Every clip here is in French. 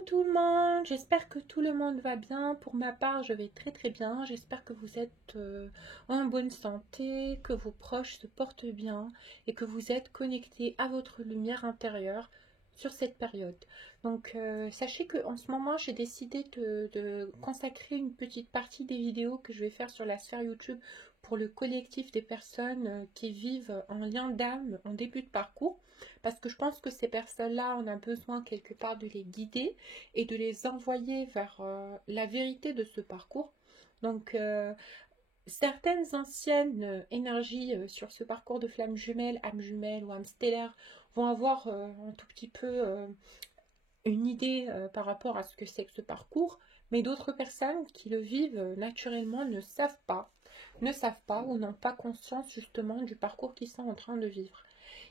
Coucou tout le monde, j'espère que tout le monde va bien. Pour ma part, je vais très très bien. J'espère que vous êtes en bonne santé, que vos proches se portent bien et que vous êtes connectés à votre lumière intérieure sur cette période. Donc sachez qu'en ce moment, j'ai décidé de consacrer une petite partie des vidéos que je vais faire sur la sphère YouTube pour le collectif des personnes qui vivent en lien d'âme en début de parcours. Parce que je pense que ces personnes-là, on a besoin quelque part de les guider et de les envoyer vers la vérité de ce parcours. Donc, certaines anciennes énergies sur ce parcours de flamme jumelle, âme jumelle ou âme stellaire vont avoir un tout petit peu une idée par rapport à ce que c'est que ce parcours, mais d'autres personnes qui le vivent naturellement ne savent pas ou n'ont pas conscience justement du parcours qu'ils sont en train de vivre.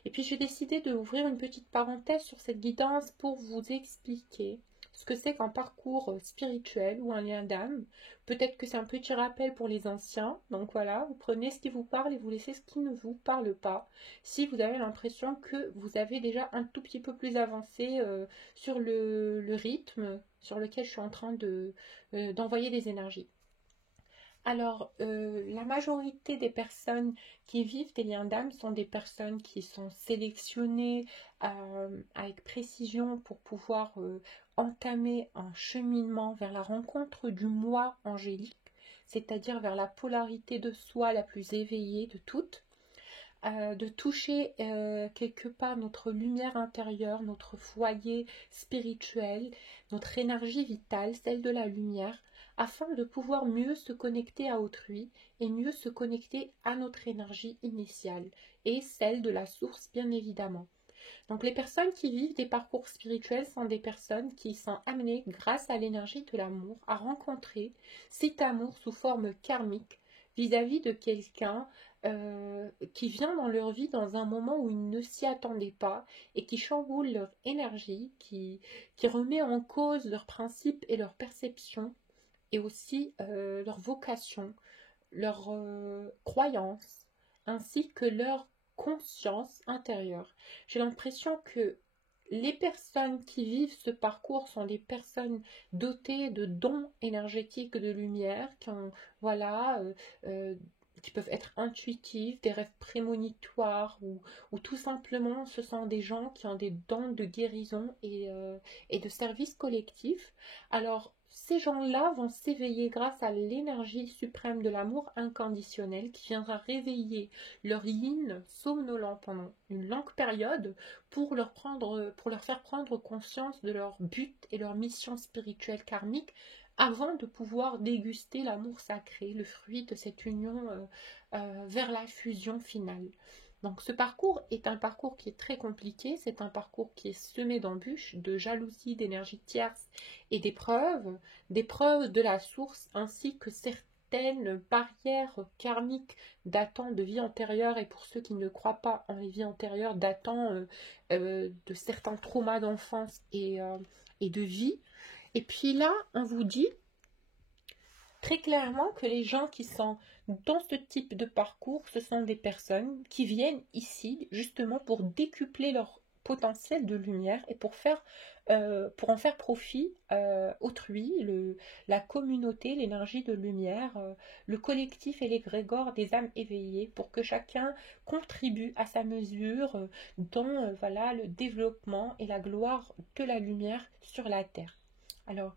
Et puis j'ai décidé d'ouvrir une petite parenthèse sur cette guidance pour vous expliquer ce que c'est qu'un parcours spirituel ou un lien d'âme. Peut-être que c'est un petit rappel pour les anciens. Donc voilà, vous prenez ce qui vous parle et vous laissez ce qui ne vous parle pas. Si vous avez l'impression que vous avez déjà un tout petit peu plus avancé sur le rythme sur lequel je suis en train d'envoyer des énergies. Alors, la majorité des personnes qui vivent des liens d'âme sont des personnes qui sont sélectionnées avec précision pour pouvoir entamer un cheminement vers la rencontre du moi angélique, c'est-à-dire vers la polarité de soi la plus éveillée de toutes. De toucher quelque part notre lumière intérieure, notre foyer spirituel, notre énergie vitale, celle de la lumière, afin de pouvoir mieux se connecter à autrui et mieux se connecter à notre énergie initiale et celle de la source bien évidemment. Donc les personnes qui vivent des parcours spirituels sont des personnes qui sont amenées grâce à l'énergie de l'amour à rencontrer cet amour sous forme karmique vis-à-vis de quelqu'un qui vient dans leur vie dans un moment où ils ne s'y attendaient pas et qui chamboule leur énergie, qui remet en cause leurs principes et leurs perceptions et aussi leur vocation, leurs croyances ainsi que leur conscience intérieure. J'ai l'impression que les personnes qui vivent ce parcours sont des personnes dotées de dons énergétiques de lumière, qui ont, voilà, qui peuvent être intuitives, des rêves prémonitoires, ou tout simplement ce sont des gens qui ont des dons de guérison et de service collectif. Alors, ces gens-là vont s'éveiller grâce à l'énergie suprême de l'amour inconditionnel qui viendra réveiller leur yin somnolent pendant une longue période pour leur faire prendre conscience de leur but et leur mission spirituelle karmique avant de pouvoir déguster l'amour sacré, le fruit de cette union vers la fusion finale. Donc ce parcours est un parcours qui est très compliqué, c'est un parcours qui est semé d'embûches, de jalousie, d'énergie tierce et d'épreuves de la source ainsi que certaines barrières karmiques datant de vies antérieures et pour ceux qui ne croient pas en les vies antérieures datant de certains traumas d'enfance et de vie. Et puis là, on vous dit très clairement que les gens qui sont dans ce type de parcours, ce sont des personnes qui viennent ici justement pour décupler leur potentiel de lumière et pour en faire profit autrui, la communauté, l'énergie de lumière, le collectif et l'égrégore des âmes éveillées pour que chacun contribue à sa mesure dans voilà, le développement et la gloire de la lumière sur la terre. Alors,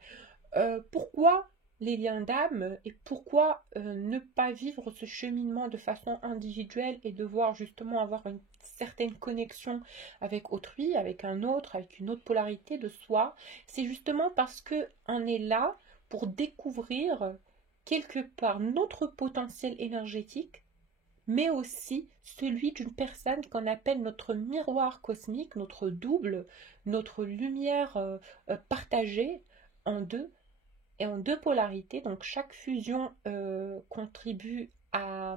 pourquoi les liens d'âme et pourquoi ne pas vivre ce cheminement de façon individuelle et devoir justement avoir une certaine connexion avec autrui, avec un autre, avec une autre polarité de soi? C'est justement parce qu'on est là pour découvrir quelque part notre potentiel énergétique, mais aussi celui d'une personne qu'on appelle notre miroir cosmique, notre double, notre lumière partagée en deux et en deux polarités. Donc chaque fusion contribue à,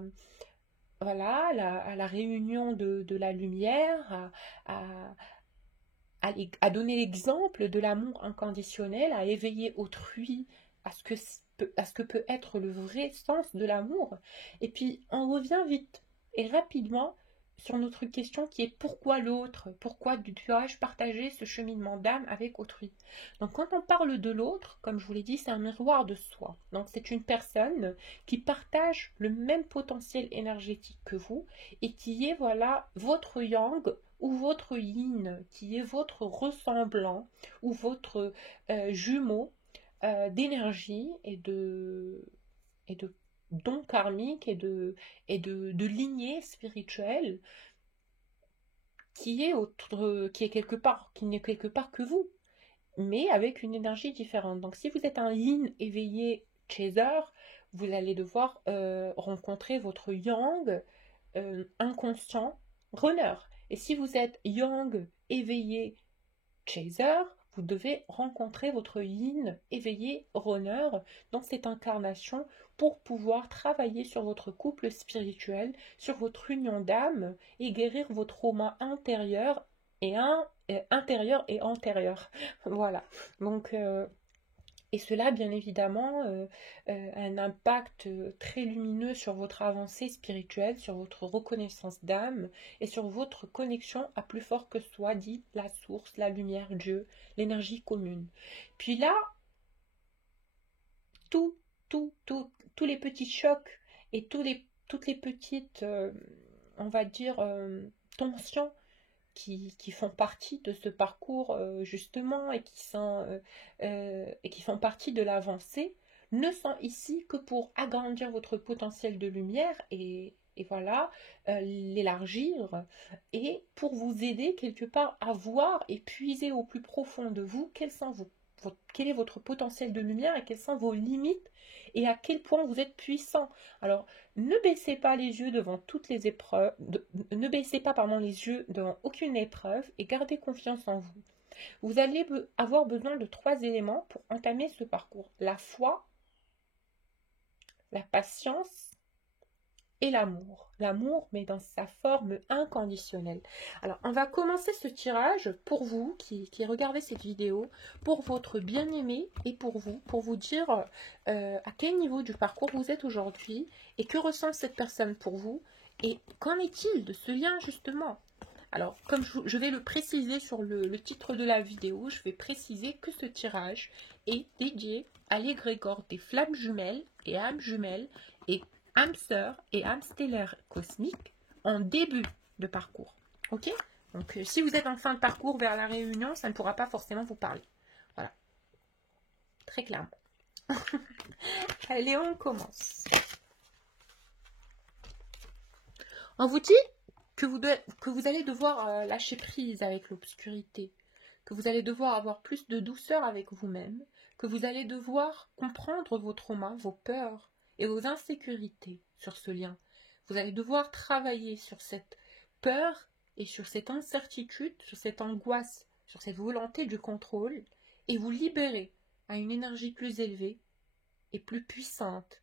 voilà, à la réunion de la lumière, à donner l'exemple de l'amour inconditionnel, à éveiller autrui à ce que peut être le vrai sens de l'amour. Et puis on revient vite et rapidement sur notre question qui est pourquoi l'autre? Pourquoi dois-je partager ce cheminement d'âme avec autrui? Donc quand on parle de l'autre, comme je vous l'ai dit, c'est un miroir de soi. Donc c'est une personne qui partage le même potentiel énergétique que vous et qui est voilà votre yang ou votre yin, qui est votre ressemblant ou votre jumeau d'énergie et de dons karmiques et de lignée spirituelle qui est quelque part, qui n'est quelque part que vous, mais avec une énergie différente. Donc si vous êtes un yin éveillé chaser, vous allez devoir rencontrer votre yang inconscient runner. Et si vous êtes yang éveillé chaser, vous devez rencontrer votre yin éveillé runner dans cette incarnation pour pouvoir travailler sur votre couple spirituel, sur votre union d'âme et guérir vos traumas intérieurs intérieurs et antérieurs. Voilà. Donc et cela, bien évidemment, a un impact très lumineux sur votre avancée spirituelle, sur votre reconnaissance d'âme et sur votre connexion à plus fort que soi, dit la source, la lumière, Dieu, l'énergie commune. Puis là, tous les petits chocs et toutes les petites, on va dire, tensions qui font partie de ce parcours justement et qui font partie de l'avancée ne sont ici que pour agrandir votre potentiel de lumière et voilà, l'élargir et pour vous aider quelque part à voir et puiser au plus profond de vous quel est votre potentiel de lumière et quelles sont vos limites et à quel point vous êtes puissant. Alors, ne baissez pas les yeux devant toutes les épreuves, ne baissez pas les yeux devant aucune épreuve et gardez confiance en vous. Vous allez avoir besoin de 3 éléments pour entamer ce parcours. La foi, la patience et l'amour. L'amour, mais dans sa forme inconditionnelle. Alors, on va commencer ce tirage pour vous qui regardez cette vidéo, pour votre bien-aimé et pour vous dire à quel niveau du parcours vous êtes aujourd'hui et que ressent cette personne pour vous et qu'en est-il de ce lien justement. Alors, comme je vais le préciser sur le titre de la vidéo, je vais préciser que ce tirage est dédié à l'égrégore des flammes jumelles et âmes jumelles et âme sœur et âme stellaire cosmique en début de parcours. Ok? Donc, si vous êtes en fin de parcours vers la réunion, ça ne pourra pas forcément vous parler. Voilà. Très clairement. Allez, on commence. On vous dit que vous allez devoir lâcher prise avec l'obscurité, que vous allez devoir avoir plus de douceur avec vous-même, que vous allez devoir comprendre vos traumas, vos peurs, et vos insécurités sur ce lien. Vous allez devoir travailler sur cette peur et sur cette incertitude, sur cette angoisse, sur cette volonté du contrôle et vous libérer à une énergie plus élevée et plus puissante.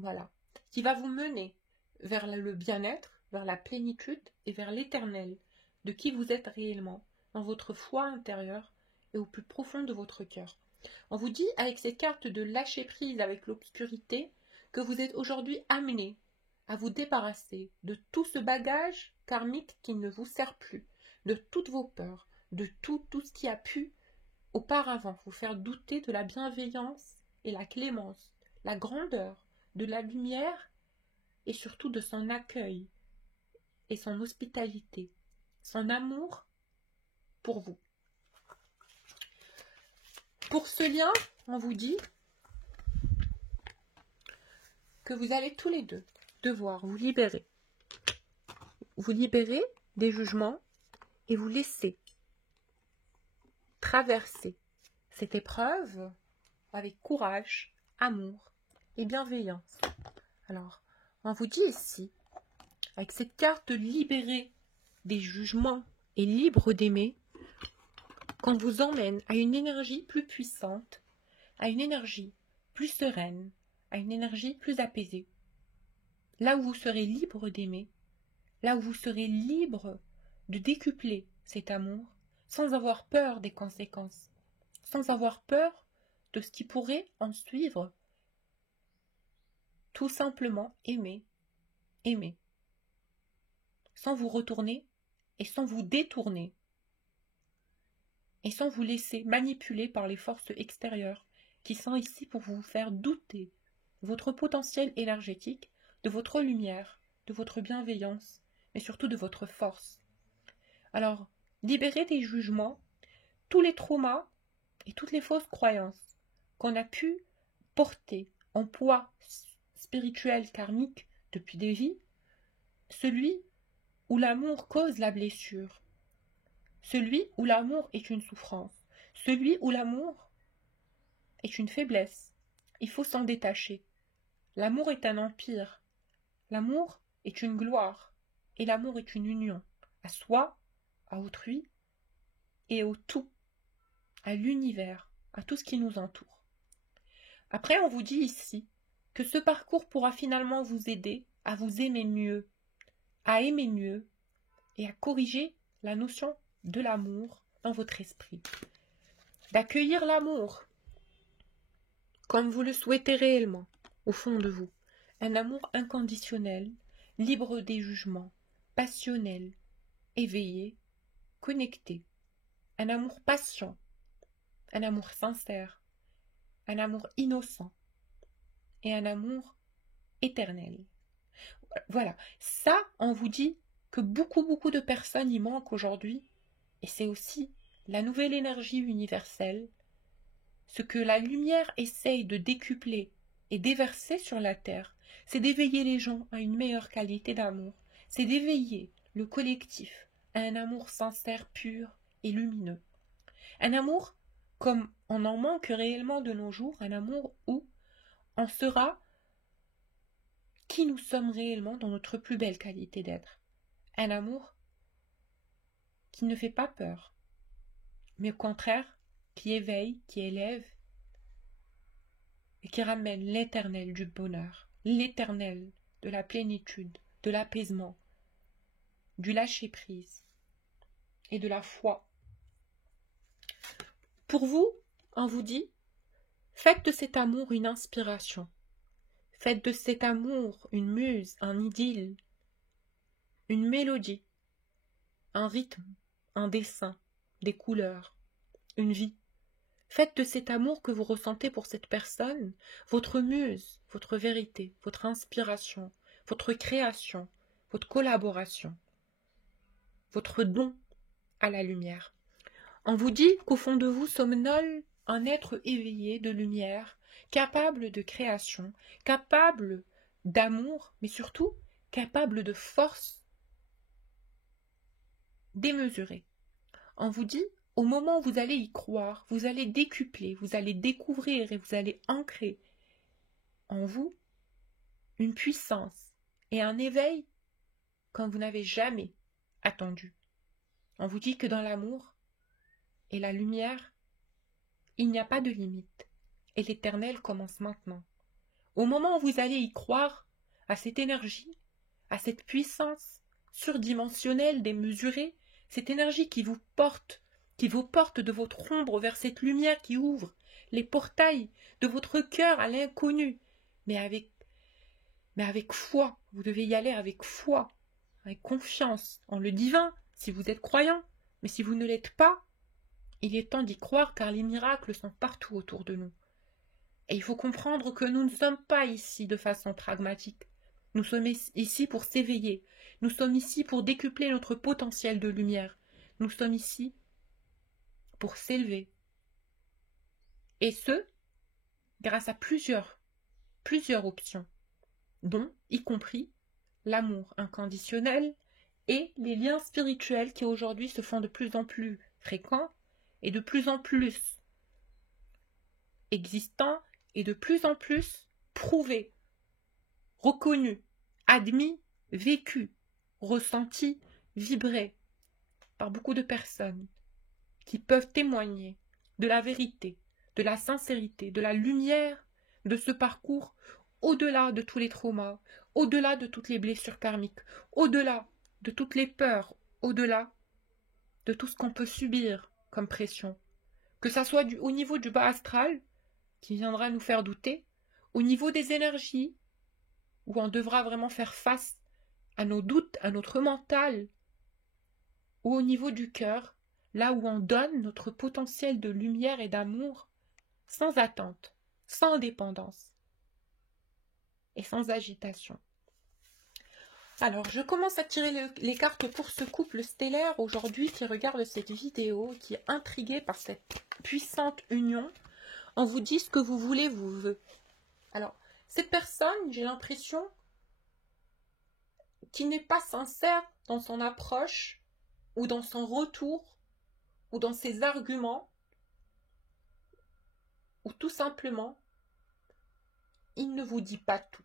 Voilà. Qui va vous mener vers le bien-être, vers la plénitude et vers l'éternel de qui vous êtes réellement, dans votre foi intérieure et au plus profond de votre cœur. On vous dit avec cette carte de lâcher prise avec l'obscurité que vous êtes aujourd'hui amené à vous débarrasser de tout ce bagage karmique qui ne vous sert plus, de toutes vos peurs, de tout ce qui a pu auparavant vous faire douter de la bienveillance et la clémence, la grandeur, de la lumière et surtout de son accueil et son hospitalité, son amour pour vous. Pour ce lien, on vous dit que vous allez tous les deux devoir vous libérer des jugements et vous laisser traverser cette épreuve avec courage, amour et bienveillance. Alors, on vous dit ici, avec cette carte libérée des jugements et libre d'aimer, qu'on vous emmène à une énergie plus puissante, à une énergie plus sereine, à une énergie plus apaisée. Là où vous serez libre d'aimer, là où vous serez libre de décupler cet amour, sans avoir peur des conséquences, sans avoir peur de ce qui pourrait en suivre. Tout simplement aimer, aimer. sans vous retourner et sans vous détourner et sans vous laisser manipuler par les forces extérieures qui sont ici pour vous faire douter de votre potentiel énergétique, de votre lumière, de votre bienveillance, mais surtout de votre force. Alors, libérez des jugements tous les traumas et toutes les fausses croyances qu'on a pu porter en poids spirituel karmique depuis des vies, celui où l'amour cause la blessure, celui où l'amour est une souffrance, celui où l'amour est une faiblesse. Il faut s'en détacher. L'amour est un empire, l'amour est une gloire, et l'amour est une union, à soi, à autrui, et au tout, à l'univers, à tout ce qui nous entoure. Après, on vous dit ici que ce parcours pourra finalement vous aider à vous aimer mieux, et à corriger la notion de l'amour dans votre esprit. D'accueillir l'amour comme vous le souhaitez réellement, au fond de vous. Un amour inconditionnel, libre des jugements, passionnel, éveillé, connecté. Un amour patient, un amour sincère, un amour innocent et un amour éternel. Voilà, ça, on vous dit que beaucoup de personnes y manquent aujourd'hui, et c'est aussi la nouvelle énergie universelle, ce que la lumière essaye de décupler et déverser sur la terre, c'est d'éveiller les gens à une meilleure qualité d'amour, c'est d'éveiller le collectif à un amour sincère, pur et lumineux. Un amour comme on en manque réellement de nos jours, un amour où on sera qui nous sommes réellement dans notre plus belle qualité d'être. Un amour qui ne fait pas peur, mais au contraire, qui éveille, qui élève et qui ramène l'éternel du bonheur, l'éternel de la plénitude, de l'apaisement, du lâcher-prise et de la foi. Pour vous, on vous dit, faites de cet amour une inspiration, faites de cet amour une muse, un idylle, une mélodie, un rythme, un dessin, des couleurs, une vie. Faites de cet amour que vous ressentez pour cette personne votre muse, votre vérité, votre inspiration, votre création, votre collaboration, votre don à la lumière. On vous dit qu'au fond de vous somnole un être éveillé de lumière, capable de création, capable d'amour, mais surtout capable de force démesurée. On vous dit, au moment où vous allez y croire, vous allez décupler, vous allez découvrir et vous allez ancrer en vous une puissance et un éveil comme vous n'avez jamais attendu. On vous dit que dans l'amour et la lumière, il n'y a pas de limite et l'éternel commence maintenant. Au moment où vous allez y croire à cette énergie, à cette puissance surdimensionnelle, démesurée, cette énergie qui vous porte de votre ombre vers cette lumière qui ouvre les portails de votre cœur à l'inconnu, mais avec foi. Vous devez y aller avec foi, avec confiance en le divin, si vous êtes croyant. Mais si vous ne l'êtes pas, il est temps d'y croire car les miracles sont partout autour de nous. Et il faut comprendre que nous ne sommes pas ici de façon pragmatique. Nous sommes ici pour s'éveiller. Nous sommes ici pour décupler notre potentiel de lumière. Nous sommes ici pour s'élever. Et ce, grâce à plusieurs options, dont, y compris, l'amour inconditionnel et les liens spirituels qui aujourd'hui se font de plus en plus fréquents et de plus en plus existants et de plus en plus prouvés, reconnus, admis, vécus, ressentis, vibrés par beaucoup de personnes qui peuvent témoigner de la vérité, de la sincérité, de la lumière de ce parcours au-delà de tous les traumas, au-delà de toutes les blessures karmiques, au-delà de toutes les peurs, au-delà de tout ce qu'on peut subir comme pression. Que ça soit au niveau du bas astral, qui viendra nous faire douter, au niveau des énergies, où on devra vraiment faire face à nos doutes, à notre mental, ou au niveau du cœur, là où on donne notre potentiel de lumière et d'amour, sans attente, sans dépendance et sans agitation. Alors, je commence à tirer les cartes pour ce couple stellaire aujourd'hui qui regarde cette vidéo, qui est intrigué par cette puissante union. On vous dit ce que vous voulez, vous veut. Alors, cette personne, j'ai l'impression qu'il n'est pas sincère dans son approche, ou dans son retour, ou dans ses arguments, ou tout simplement, il ne vous dit pas tout.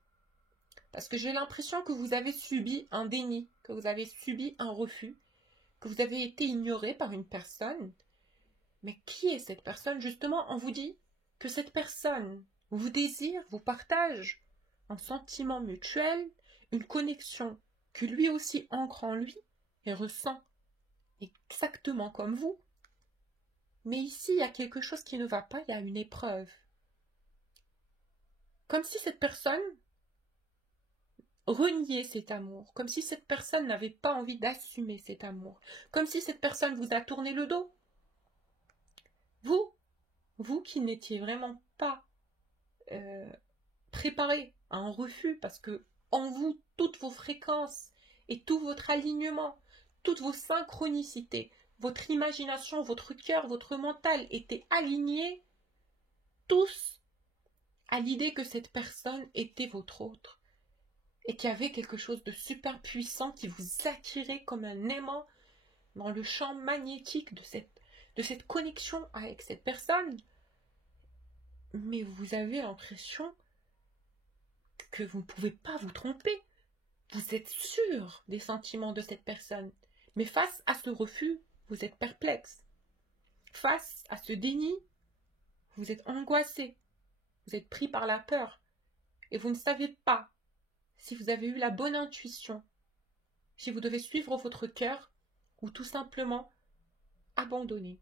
Parce que j'ai l'impression que vous avez subi un déni, que vous avez subi un refus, que vous avez été ignoré par une personne. Mais qui est cette personne? Justement, on vous dit que cette personne vous désire, vous partage un sentiment mutuel, une connexion que lui aussi ancre en lui et ressent exactement comme vous. Mais ici, il y a quelque chose qui ne va pas, il y a une épreuve. Comme si cette personne reniait cet amour, comme si cette personne n'avait pas envie d'assumer cet amour, comme si cette personne vous a tourné le dos. Vous qui n'étiez vraiment pas préparé à un refus, parce que en vous, toutes vos fréquences et tout votre alignement, toutes vos synchronicités, votre imagination, votre cœur, votre mental étaient alignés tous à l'idée que cette personne était votre autre et qu'il y avait quelque chose de super puissant qui vous attirait comme un aimant dans le champ magnétique de cette connexion avec cette personne. Mais vous avez l'impression que vous ne pouvez pas vous tromper. Vous êtes sûr des sentiments de cette personne. Mais face à ce refus, vous êtes perplexe. Face à ce déni, vous êtes angoissé. Vous êtes pris par la peur. Et vous ne savez pas si vous avez eu la bonne intuition, si vous devez suivre votre cœur ou tout simplement abandonner.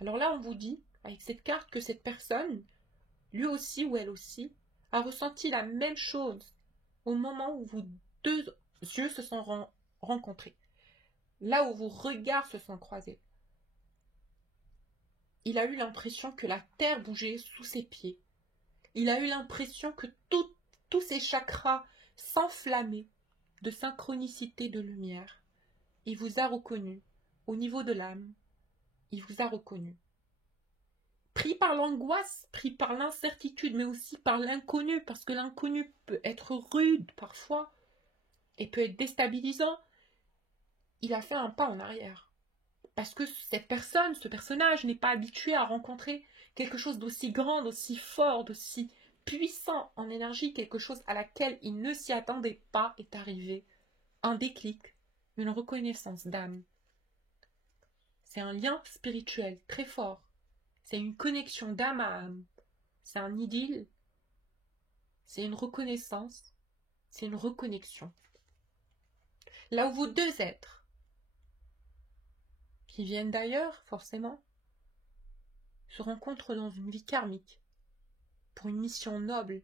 Alors là, on vous dit, avec cette carte, que cette personne, lui aussi ou elle aussi, a ressenti la même chose au moment où vos deux yeux se sont rencontrés. Là où vos regards se sont croisés. Il a eu l'impression que la terre bougeait sous ses pieds. Il a eu l'impression que tous ses chakras s'enflammaient de synchronicité, de lumière. Il vous a reconnu au niveau de l'âme. Il vous a reconnu. Pris par l'angoisse, pris par l'incertitude, mais aussi par l'inconnu, parce que l'inconnu peut être rude parfois et peut être déstabilisant, il a fait un pas en arrière. Parce que cette personne, ce personnage n'est pas habitué à rencontrer quelque chose d'aussi grand, d'aussi fort, d'aussi puissant en énergie, quelque chose à laquelle il ne s'y attendait pas est arrivé. Un déclic, une reconnaissance d'âme. C'est un lien spirituel très fort. C'est une connexion d'âme à âme. C'est un idylle. C'est une reconnaissance. C'est une reconnexion. Là où vos deux êtres, qui viennent d'ailleurs, forcément, se rencontrent dans une vie karmique, pour une mission noble,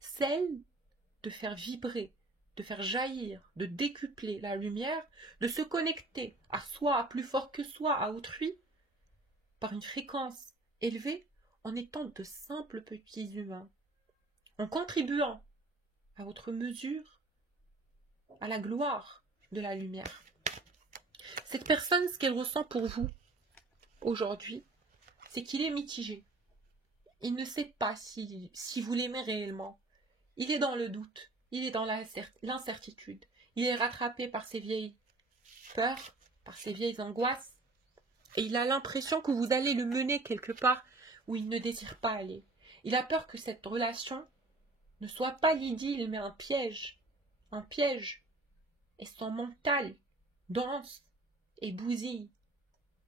celle de faire vibrer, de faire jaillir, de décupler la lumière, de se connecter à soi, à plus fort que soi, à autrui, par une fréquence élevée, en étant de simples petits humains, en contribuant à votre mesure, à la gloire de la lumière. Cette personne, ce qu'elle ressent pour vous, aujourd'hui, c'est qu'il est mitigé. Il ne sait pas si vous l'aimez réellement. Il est dans le doute, il est dans l'incertitude. Il est rattrapé par ses vieilles peurs, par ses vieilles angoisses. Et il a l'impression que vous allez le mener quelque part où il ne désire pas aller. Il a peur que cette relation ne soit pas l'idylle, mais un piège. Un piège. Et son mental danse et bousille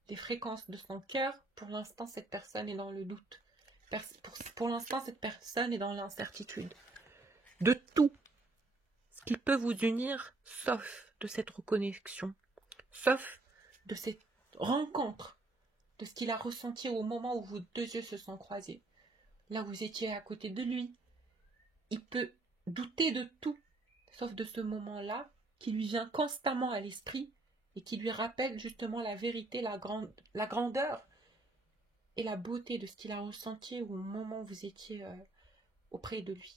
les fréquences de son cœur. Pour l'instant, cette personne est dans le doute. Pour l'instant, cette personne est dans l'incertitude. De tout ce qui peut vous unir, sauf de cette reconnexion, sauf de cette rencontre, de ce qu'il a ressenti au moment où vos deux yeux se sont croisés. Là, vous étiez à côté de lui. Il peut douter de tout, sauf de ce moment-là qui lui vient constamment à l'esprit et qui lui rappelle justement la vérité, la grandeur et la beauté de ce qu'il a ressenti au moment où vous étiez auprès de lui.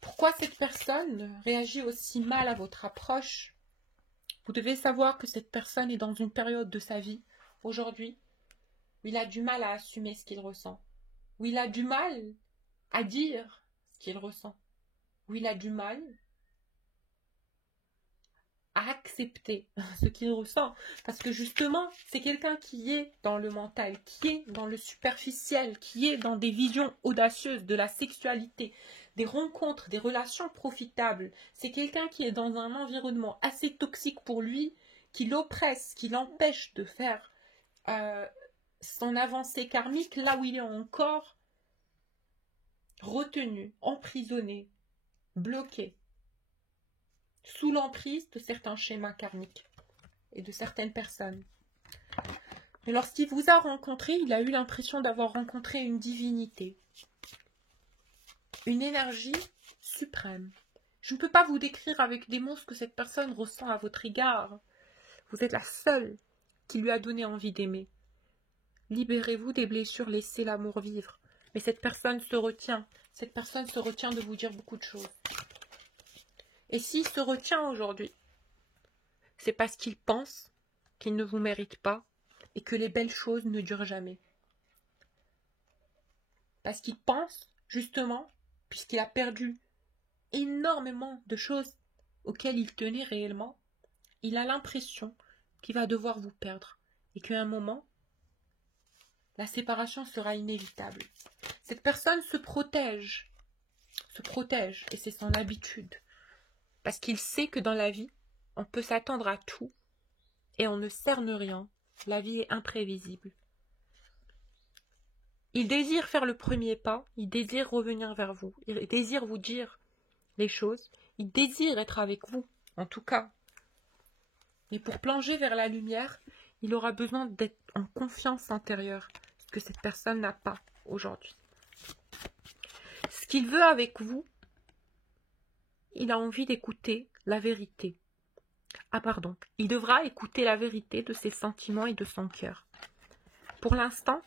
Pourquoi cette personne réagit aussi mal à votre approche? Vous devez savoir que cette personne est dans une période de sa vie, aujourd'hui, où il a du mal à assumer ce qu'il ressent, où il a du mal à dire ce qu'il ressent, où il a du mal à accepter ce qu'il ressent. Parce que justement, c'est quelqu'un qui est dans le mental, qui est dans le superficiel, qui est dans des visions audacieuses de la sexualité, des rencontres, des relations profitables. C'est quelqu'un qui est dans un environnement assez toxique pour lui, qui l'oppresse, qui l'empêche de faire son avancée karmique là où il est encore retenu, emprisonné, bloqué, sous l'emprise de certains schémas karmiques et de certaines personnes. Mais lorsqu'il vous a rencontré, il a eu l'impression d'avoir rencontré une divinité, une énergie suprême. Je ne peux pas vous décrire avec des mots ce que cette personne ressent à votre égard. Vous êtes la seule qui lui a donné envie d'aimer. Libérez-vous des blessures, laissez l'amour vivre. Mais cette personne se retient. Cette personne se retient de vous dire beaucoup de choses. Et s'il se retient aujourd'hui, c'est parce qu'il pense qu'il ne vous mérite pas et que les belles choses ne durent jamais. Parce qu'il pense, justement, puisqu'il a perdu énormément de choses auxquelles il tenait réellement, il a l'impression qu'il va devoir vous perdre et qu'à un moment, la séparation sera inévitable. Cette personne se protège, et c'est son habitude. Parce qu'il sait que dans la vie, on peut s'attendre à tout et on ne cerne rien. La vie est imprévisible. Il désire faire le premier pas, il désire revenir vers vous, il désire vous dire les choses, il désire être avec vous, en tout cas. Mais pour plonger vers la lumière, il aura besoin d'être en confiance intérieure, ce que cette personne n'a pas aujourd'hui. Ce qu'il veut avec vous, il a envie d'écouter la vérité. Il devra écouter la vérité de ses sentiments et de son cœur. Pour l'instant,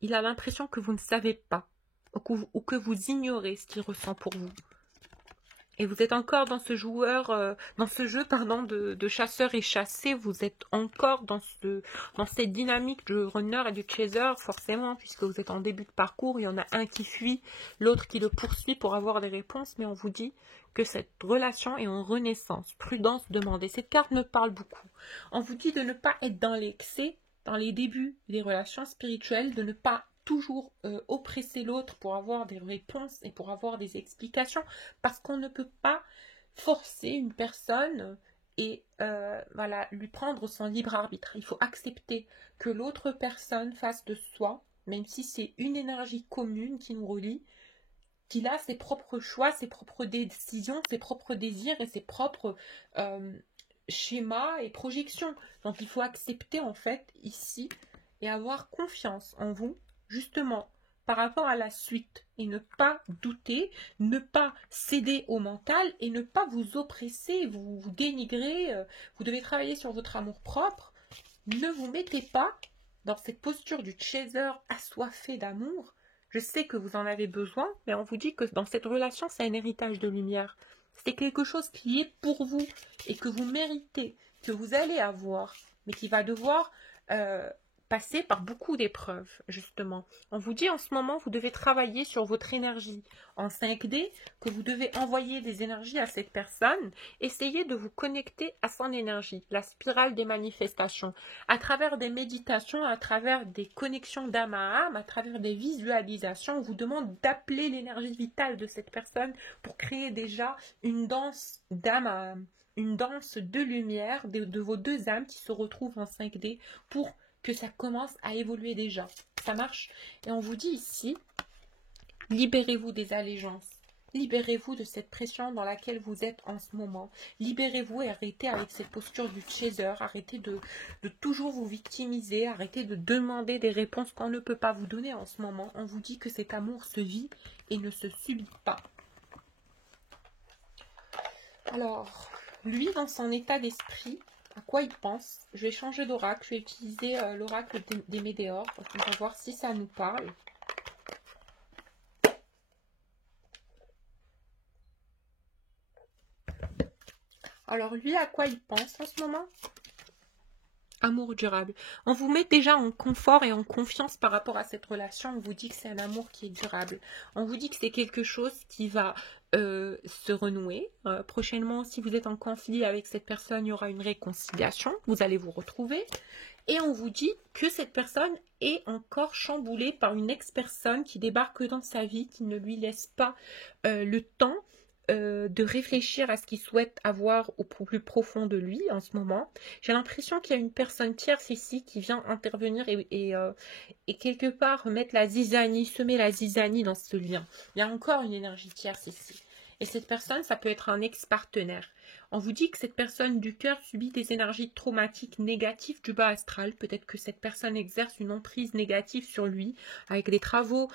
il a l'impression que vous ne savez pas, ou que vous ignorez ce qu'il ressent pour vous. Et vous êtes encore dans ce jeu de chasseur et chassé, vous êtes encore dans cette dynamique du runner et du chaser, forcément, puisque vous êtes en début de parcours, il y en a un qui fuit, l'autre qui le poursuit pour avoir des réponses, mais on vous dit que cette relation est en renaissance. Prudence demandée. Cette carte me parle beaucoup. On vous dit de ne pas être dans l'excès, dans les débuts des relations spirituelles, de ne pas toujours oppresser l'autre pour avoir des réponses et pour avoir des explications, parce qu'on ne peut pas forcer une personne et lui prendre son libre arbitre. Il faut accepter que l'autre personne fasse de soi, même si c'est une énergie commune qui nous relie, qu'il a ses propres choix, ses propres décisions, ses propres désirs et ses propres schémas et projections. Donc il faut accepter en fait ici et avoir confiance en vous, justement, par rapport à la suite, et ne pas douter, ne pas céder au mental, et ne pas vous oppresser, vous dénigrer, vous devez travailler sur votre amour-propre, ne vous mettez pas dans cette posture du chaser assoiffé d'amour. Je sais que vous en avez besoin, mais on vous dit que dans cette relation, c'est un héritage de lumière. C'est quelque chose qui est pour vous, et que vous méritez, que vous allez avoir, mais qui va devoir passer par beaucoup d'épreuves, justement. On vous dit en ce moment, vous devez travailler sur votre énergie en 5D, que vous devez envoyer des énergies à cette personne, essayez de vous connecter à son énergie, la spirale des manifestations, à travers des méditations, à travers des connexions d'âme à âme, à travers des visualisations. On vous demande d'appeler l'énergie vitale de cette personne pour créer déjà une danse d'âme à âme, une danse de lumière de vos deux âmes qui se retrouvent en 5D pour que ça commence à évoluer déjà. Ça marche. Et on vous dit ici, libérez-vous des allégeances. Libérez-vous de cette pression dans laquelle vous êtes en ce moment. Libérez-vous et arrêtez avec cette posture du chaser. Arrêtez de toujours vous victimiser. Arrêtez de demander des réponses qu'on ne peut pas vous donner en ce moment. On vous dit que cet amour se vit et ne se subit pas. Alors, lui, dans son état d'esprit, à quoi il pense? Je vais changer d'oracle, je vais utiliser l'oracle des Médéors. On va voir si ça nous parle. Alors, lui, à quoi il pense en ce moment? Amour durable. On vous met déjà en confort et en confiance par rapport à cette relation. On vous dit que c'est un amour qui est durable. On vous dit que c'est quelque chose qui va se renouer. Prochainement, si vous êtes en conflit avec cette personne, il y aura une réconciliation. Vous allez vous retrouver. Et on vous dit que cette personne est encore chamboulée par une ex-personne qui débarque dans sa vie, qui ne lui laisse pas le temps de réfléchir à ce qu'il souhaite avoir au plus profond de lui en ce moment. J'ai l'impression qu'il y a une personne tierce ici qui vient intervenir et quelque part mettre la zizanie, semer la zizanie dans ce lien. Il y a encore une énergie tierce ici. Et cette personne, ça peut être un ex-partenaire. On vous dit que cette personne du cœur subit des énergies traumatiques négatives du bas astral. Peut-être que cette personne exerce une emprise négative sur lui avec des travaux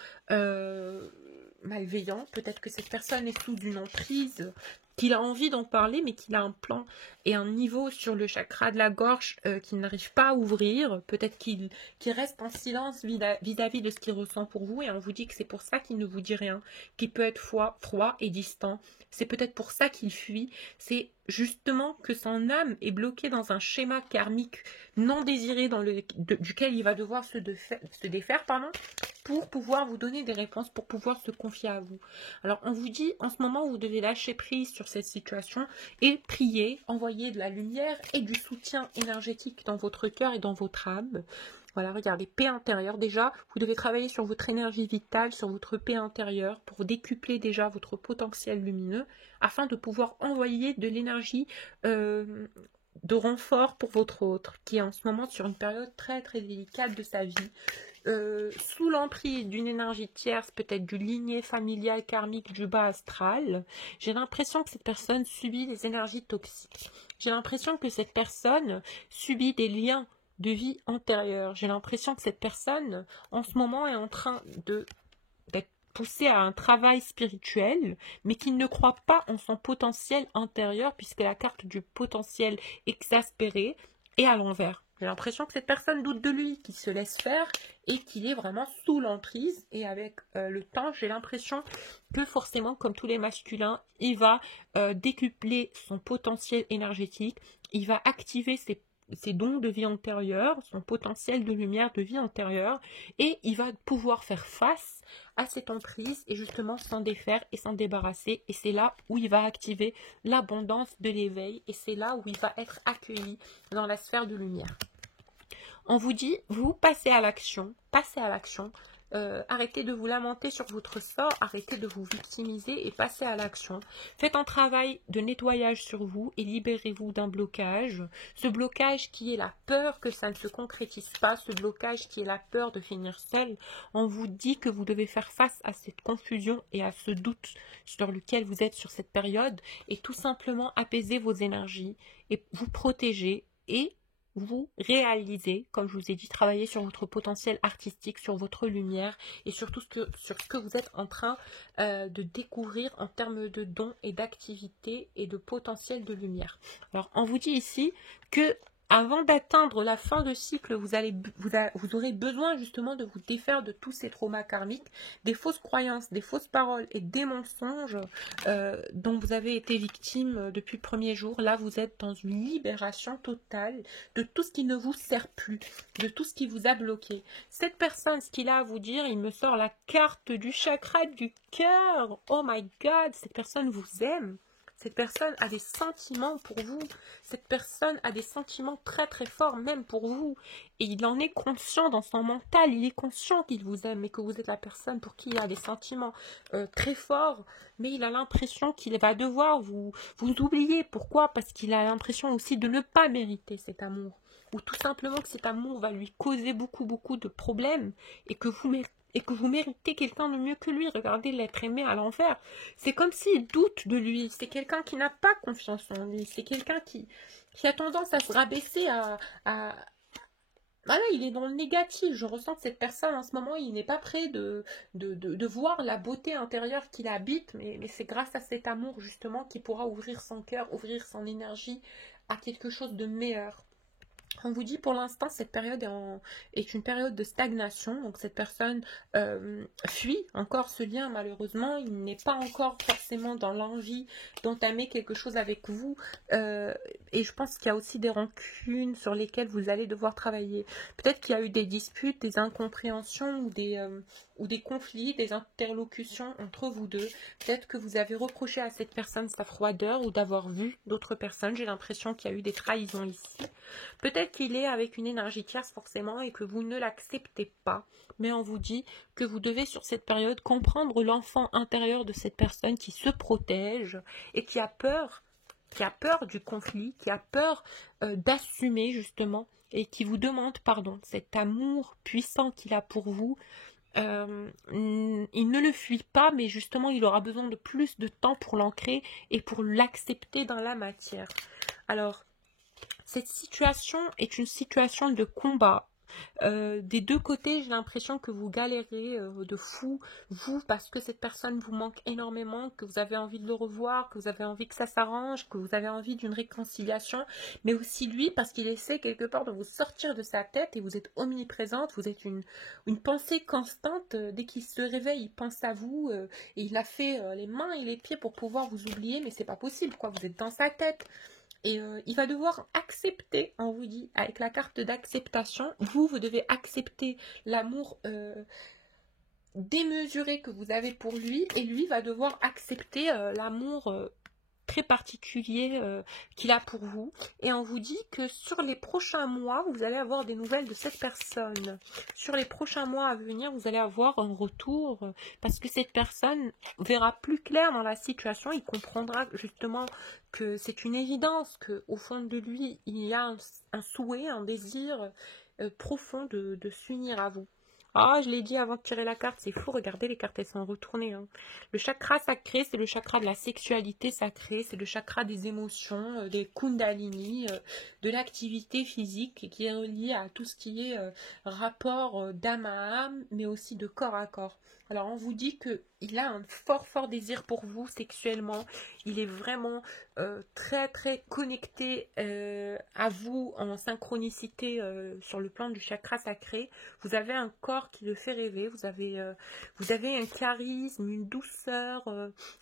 malveillants. Peut-être que cette personne est sous une emprise, qu'il a envie d'en parler, mais qu'il a un plan et un niveau sur le chakra de la gorge qu'il n'arrive pas à ouvrir. Peut-être qu'il reste en silence vis-à-vis de ce qu'il ressent pour vous, et on vous dit que c'est pour ça qu'il ne vous dit rien, qu'il peut être froid et distant. C'est peut-être pour ça qu'il fuit. C'est justement que son âme est bloquée dans un schéma karmique non désiré duquel il va devoir se défaire, pour pouvoir vous donner des réponses, pour pouvoir se confier à vous. Alors on vous dit en ce moment vous devez lâcher prise sur cette situation et prier, envoyer de la lumière et du soutien énergétique dans votre cœur et dans votre âme. Voilà, regardez, paix intérieure. Déjà, vous devez travailler sur votre énergie vitale, sur votre paix intérieure pour décupler déjà votre potentiel lumineux afin de pouvoir envoyer de l'énergie de renfort pour votre autre qui est en ce moment sur une période très très délicate de sa vie. Sous l'emprise d'une énergie tierce, peut-être du ligné familial karmique du bas astral, j'ai l'impression que cette personne subit des énergies toxiques. J'ai l'impression que cette personne subit des liens de vie antérieure. J'ai l'impression que cette personne, en ce moment, est en train d'être poussée à un travail spirituel, mais qui ne croit pas en son potentiel intérieur, puisque la carte du potentiel exaspéré est à l'envers. J'ai l'impression que cette personne doute de lui, qu'il se laisse faire et qu'il est vraiment sous l'emprise. Et avec le temps, j'ai l'impression que forcément, comme tous les masculins, il va décupler son potentiel énergétique. Il va activer ses dons de vie antérieure, son potentiel de lumière de vie antérieure. Et il va pouvoir faire face à cette emprise et justement s'en défaire et s'en débarrasser. Et c'est là où il va activer l'abondance de l'éveil. Et c'est là où il va être accueilli dans la sphère de lumière. On vous dit, vous passez à l'action, arrêtez de vous lamenter sur votre sort, arrêtez de vous victimiser et passez à l'action. Faites un travail de nettoyage sur vous et libérez-vous d'un blocage. Ce blocage qui est la peur que ça ne se concrétise pas, ce blocage qui est la peur de finir seul. On vous dit que vous devez faire face à cette confusion et à ce doute sur lequel vous êtes sur cette période et tout simplement apaiser vos énergies et vous protéger et vous réalisez, comme je vous ai dit, travailler sur votre potentiel artistique, sur votre lumière et sur tout sur ce que vous êtes en train de découvrir en termes de dons et d'activités et de potentiel de lumière. Alors, on vous dit ici que avant d'atteindre la fin de cycle, vous aurez besoin justement de vous défaire de tous ces traumas karmiques, des fausses croyances, des fausses paroles et des mensonges dont vous avez été victime depuis le premier jour. Là, vous êtes dans une libération totale de tout ce qui ne vous sert plus, de tout ce qui vous a bloqué. Cette personne, ce qu'il a à vous dire, il me sort la carte du chakra du cœur. Oh my God, cette personne vous aime. Cette personne a des sentiments pour vous. Cette personne a des sentiments très très forts même pour vous. Et il en est conscient dans son mental. Il est conscient qu'il vous aime et que vous êtes la personne pour qui il a des sentiments très forts. Mais il a l'impression qu'il va devoir vous oublier. Pourquoi? Parce qu'il a l'impression aussi de ne pas mériter cet amour. Ou tout simplement que cet amour va lui causer beaucoup de problèmes et que vous méritez quelqu'un de mieux que lui. Regardez l'être aimé à l'envers. C'est comme s'il doute de lui. C'est quelqu'un qui n'a pas confiance en lui. C'est quelqu'un qui a tendance à se rabaisser, voilà, il est dans le négatif. Je ressens que cette personne, en ce moment, il n'est pas prêt de voir la beauté intérieure qu'il habite, mais c'est grâce à cet amour, justement, qu'il pourra ouvrir son cœur, ouvrir son énergie à quelque chose de meilleur. On vous dit pour l'instant, cette période est une période de stagnation. Donc cette personne fuit encore ce lien malheureusement. Il n'est pas encore forcément dans l'envie d'entamer quelque chose avec vous. Et je pense qu'il y a aussi des rancunes sur lesquelles vous allez devoir travailler. Peut-être qu'il y a eu des disputes, des incompréhensions ou des conflits, des interlocutions entre vous deux. Peut-être que vous avez reproché à cette personne sa froideur ou d'avoir vu d'autres personnes. J'ai l'impression qu'il y a eu des trahisons ici. Peut-être qu'il est avec une énergie tierce forcément et que vous ne l'acceptez pas. Mais on vous dit que vous devez sur cette période comprendre l'enfant intérieur de cette personne qui se protège et qui a peur du conflit, qui a peur d'assumer justement et qui vous demande pardon. Cet amour puissant qu'il a pour vous, il ne le fuit pas, mais justement il aura besoin de plus de temps pour l'ancrer et pour l'accepter dans la matière. Alors, cette situation est une situation de combat. Des deux côtés, j'ai l'impression que vous galérez de fou, vous, parce que cette personne vous manque énormément, que vous avez envie de le revoir, que vous avez envie que ça s'arrange, que vous avez envie d'une réconciliation, mais aussi lui, parce qu'il essaie quelque part de vous sortir de sa tête et vous êtes omniprésente, vous êtes une pensée constante. Dès qu'il se réveille, il pense à vous et il a fait les mains et les pieds pour pouvoir vous oublier, mais c'est pas possible, quoi, vous êtes dans sa tête. Et il va devoir accepter, on vous dit, avec la carte d'acceptation, vous devez accepter l'amour démesuré que vous avez pour lui, et lui va devoir accepter l'amour très particulier qu'il a pour vous. Et on vous dit que sur les prochains mois, vous allez avoir des nouvelles de cette personne. Sur les prochains mois à venir, vous allez avoir un retour parce que cette personne verra plus clair dans la situation. Il comprendra justement que c'est une évidence, qu'au fond de lui, il y a un souhait, un désir profond de s'unir à vous. Ah, je l'ai dit avant de tirer la carte, c'est fou, regardez, les cartes, elles sont retournées. Hein. Le chakra sacré, c'est le chakra de la sexualité sacrée, c'est le chakra des émotions, des kundalini, de l'activité physique qui est reliée à tout ce qui est rapport d'âme à âme, mais aussi de corps à corps. Alors, on vous dit qu'il a un fort désir pour vous sexuellement. Il est vraiment très très connecté à vous en synchronicité sur le plan du chakra sacré. Vous avez un corps qui le fait rêver, vous avez un charisme, une douceur,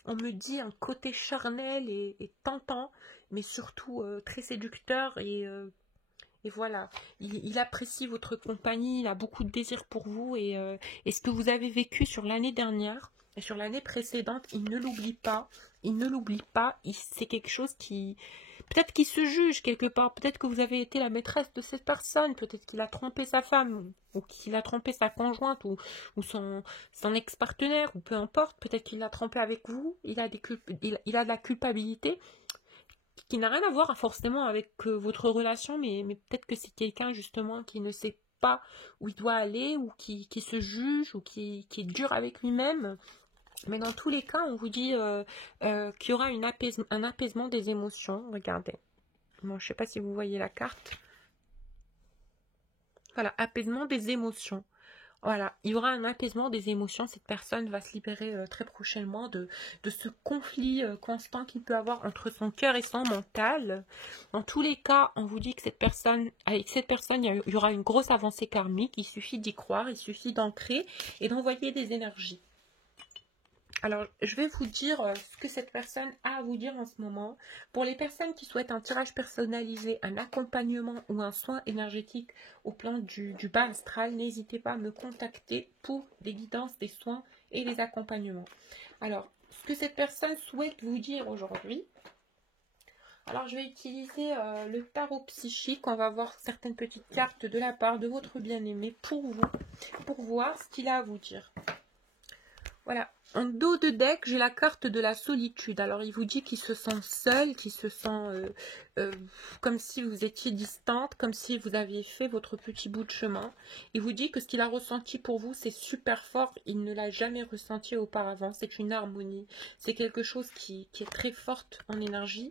on me dit un côté charnel et tentant, mais surtout très séducteur et voilà, il apprécie votre compagnie, il a beaucoup de désir pour vous et ce que vous avez vécu sur l'année dernière et sur l'année précédente, il ne l'oublie pas, c'est quelque chose qui... Peut-être qu'il se juge quelque part, peut-être que vous avez été la maîtresse de cette personne, peut-être qu'il a trompé sa femme, ou qu'il a trompé sa conjointe, ou son ex-partenaire, ou peu importe, peut-être qu'il l'a trompé avec vous, il a de la culpabilité, qui n'a rien à voir forcément avec votre relation, mais peut-être que c'est quelqu'un justement qui ne sait pas où il doit aller, ou qui se juge, ou qui est dur avec lui-même. Mais dans tous les cas, on vous dit qu'il y aura un apaisement des émotions. Regardez. Bon, je ne sais pas si vous voyez la carte. Voilà, apaisement des émotions. Voilà, il y aura un apaisement des émotions. Cette personne va se libérer très prochainement de ce conflit constant qu'il peut avoir entre son cœur et son mental. Dans tous les cas, on vous dit que avec cette personne, il y aura une grosse avancée karmique. Il suffit d'y croire, il suffit d'ancrer et d'envoyer des énergies. Alors, je vais vous dire ce que cette personne a à vous dire en ce moment. Pour les personnes qui souhaitent un tirage personnalisé, un accompagnement ou un soin énergétique au plan du bas astral, n'hésitez pas à me contacter pour des guidances, des soins et des accompagnements. Alors, ce que cette personne souhaite vous dire aujourd'hui. Alors, je vais utiliser le tarot psychique. On va voir certaines petites cartes de la part de votre bien-aimé pour vous, pour voir ce qu'il a à vous dire. Voilà, en dos de deck, j'ai la carte de la solitude. Alors, il vous dit qu'il se sent seul, qu'il se sent comme si vous étiez distante, comme si vous aviez fait votre petit bout de chemin. Il vous dit que ce qu'il a ressenti pour vous, c'est super fort. Il ne l'a jamais ressenti auparavant. C'est une harmonie. C'est quelque chose qui est très forte en énergie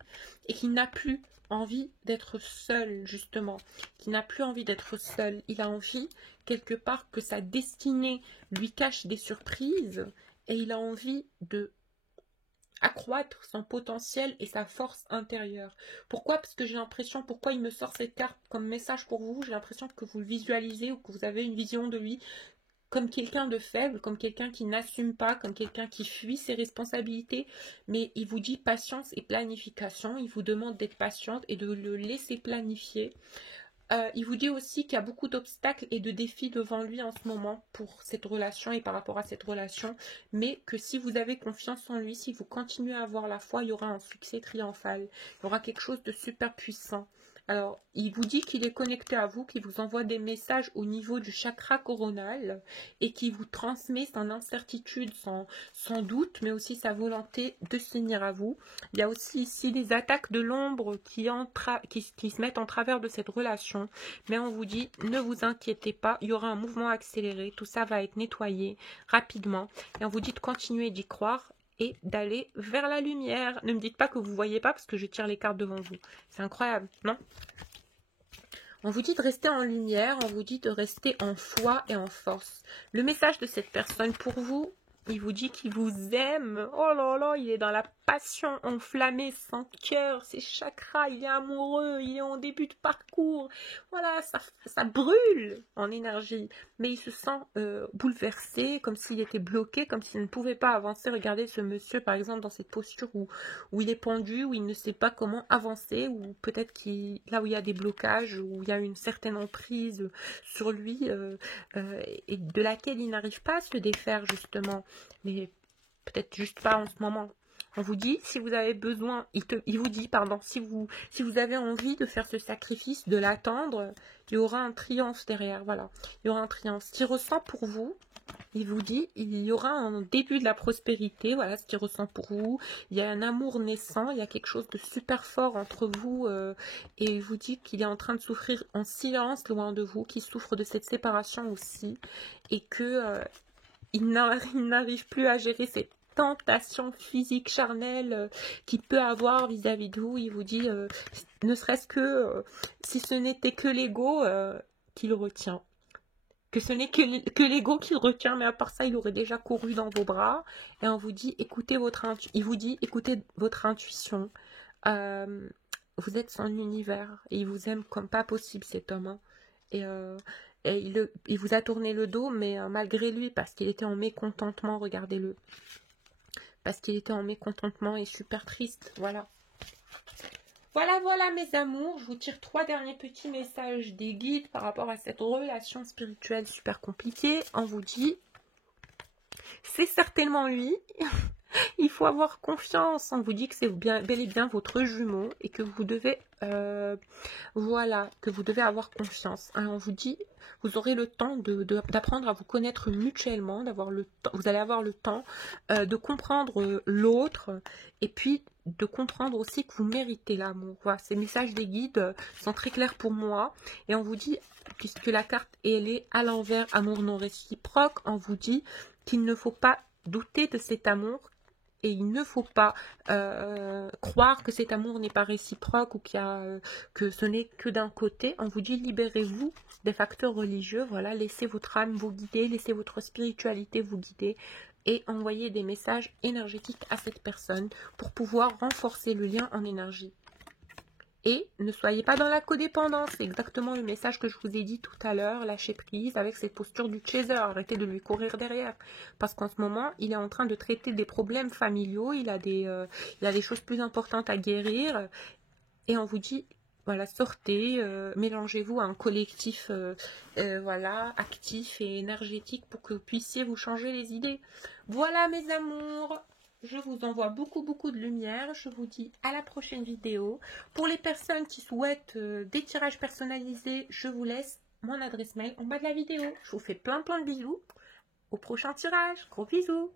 et qui n'a plus envie d'être seul, justement, qui n'a plus envie d'être seul. Il a envie, quelque part, que sa destinée lui cache des surprises et il a envie de accroître son potentiel et sa force intérieure. Pourquoi? Parce que j'ai l'impression, pourquoi il me sort cette carte comme message pour vous? J'ai l'impression que vous le visualisez ou que vous avez une vision de lui comme quelqu'un de faible, comme quelqu'un qui n'assume pas, comme quelqu'un qui fuit ses responsabilités, mais il vous dit patience et planification, il vous demande d'être patiente et de le laisser planifier. Il vous dit aussi qu'il y a beaucoup d'obstacles et de défis devant lui en ce moment pour cette relation et par rapport à cette relation, mais que si vous avez confiance en lui, si vous continuez à avoir la foi, il y aura un succès triomphal, il y aura quelque chose de super puissant. Alors, il vous dit qu'il est connecté à vous, qu'il vous envoie des messages au niveau du chakra coronal et qu'il vous transmet son incertitude, son doute, mais aussi sa volonté de s'unir à vous. Il y a aussi ici des attaques de l'ombre qui se mettent en travers de cette relation. Mais on vous dit, ne vous inquiétez pas, il y aura un mouvement accéléré, tout ça va être nettoyé rapidement. Et on vous dit de continuer d'y croire et d'aller vers la lumière. Ne me dites pas que vous ne voyez pas parce que je tire les cartes devant vous. C'est incroyable, non? On vous dit de rester en lumière, on vous dit de rester en foi et en force. Le message de cette personne pour vous, il vous dit qu'il vous aime. Oh là là, il est dans la passion enflammée, son cœur, ses chakras, il est amoureux, il est en début de parcours. Voilà, ça brûle en énergie. Mais il se sent bouleversé, comme s'il était bloqué, comme s'il ne pouvait pas avancer. Regardez ce monsieur, par exemple, dans cette posture où il est pendu, où il ne sait pas comment avancer, ou peut-être là où il y a des blocages, où il y a une certaine emprise sur lui, et de laquelle il n'arrive pas à se défaire, justement. Mais peut-être juste pas en ce moment. On vous dit, si vous avez besoin, il vous dit, pardon, si vous avez envie de faire ce sacrifice, de l'attendre, il y aura un triomphe derrière, voilà. Il y aura un triomphe. Ce qu'il ressent pour vous, il vous dit, il y aura un début de la prospérité, voilà ce qu'il ressent pour vous. Il y a un amour naissant, il y a quelque chose de super fort entre vous, et il vous dit qu'il est en train de souffrir en silence loin de vous, qu'il souffre de cette séparation aussi, et que il n'arrive plus à gérer cette tentation physique, charnelle qu'il peut avoir vis-à-vis de vous. Il vous dit, ne serait-ce que si ce n'était que l'ego qui le retient. Que ce n'est que l'ego qui le retient, mais à part ça, il aurait déjà couru dans vos bras. Et on vous dit, écoutez il vous dit, écoutez votre intuition. Vous êtes son univers. Et il vous aime comme pas possible, cet homme. Hein. Et il vous a tourné le dos, mais malgré lui, parce qu'il était en mécontentement, regardez-le. Parce qu'il était en mécontentement et super triste, voilà. Voilà mes amours, je vous tire 3 derniers petits messages des guides par rapport à cette relation spirituelle super compliquée. On vous dit, c'est certainement lui. Il faut avoir confiance. On vous dit que c'est bel et bien votre jumeau et que vous devez, voilà, que vous devez avoir confiance. Hein, on vous dit, vous aurez le temps d'apprendre à vous connaître mutuellement, vous allez avoir le temps de comprendre l'autre et puis de comprendre aussi que vous méritez l'amour. Voilà, ces messages des guides sont très clairs pour moi. Et on vous dit, puisque la carte elle est à l'envers, amour non réciproque, on vous dit qu'il ne faut pas douter de cet amour. Et il ne faut pas croire que cet amour n'est pas réciproque ou que ce n'est que d'un côté. On vous dit libérez-vous des facteurs religieux. Voilà, laissez votre âme vous guider, laissez votre spiritualité vous guider et envoyez des messages énergétiques à cette personne pour pouvoir renforcer le lien en énergie. Et ne soyez pas dans la codépendance, c'est exactement le message que je vous ai dit tout à l'heure, lâchez prise avec cette posture du chaser, arrêtez de lui courir derrière. Parce qu'en ce moment, il est en train de traiter des problèmes familiaux, il a des choses plus importantes à guérir. Et on vous dit, voilà, sortez, mélangez-vous à un collectif voilà, actif et énergétique pour que vous puissiez vous changer les idées. Voilà mes amours. Je vous envoie beaucoup de lumière. Je vous dis à la prochaine vidéo. Pour les personnes qui souhaitent des tirages personnalisés, je vous laisse mon adresse mail en bas de la vidéo. Je vous fais plein de bisous. Au prochain tirage. Gros bisous.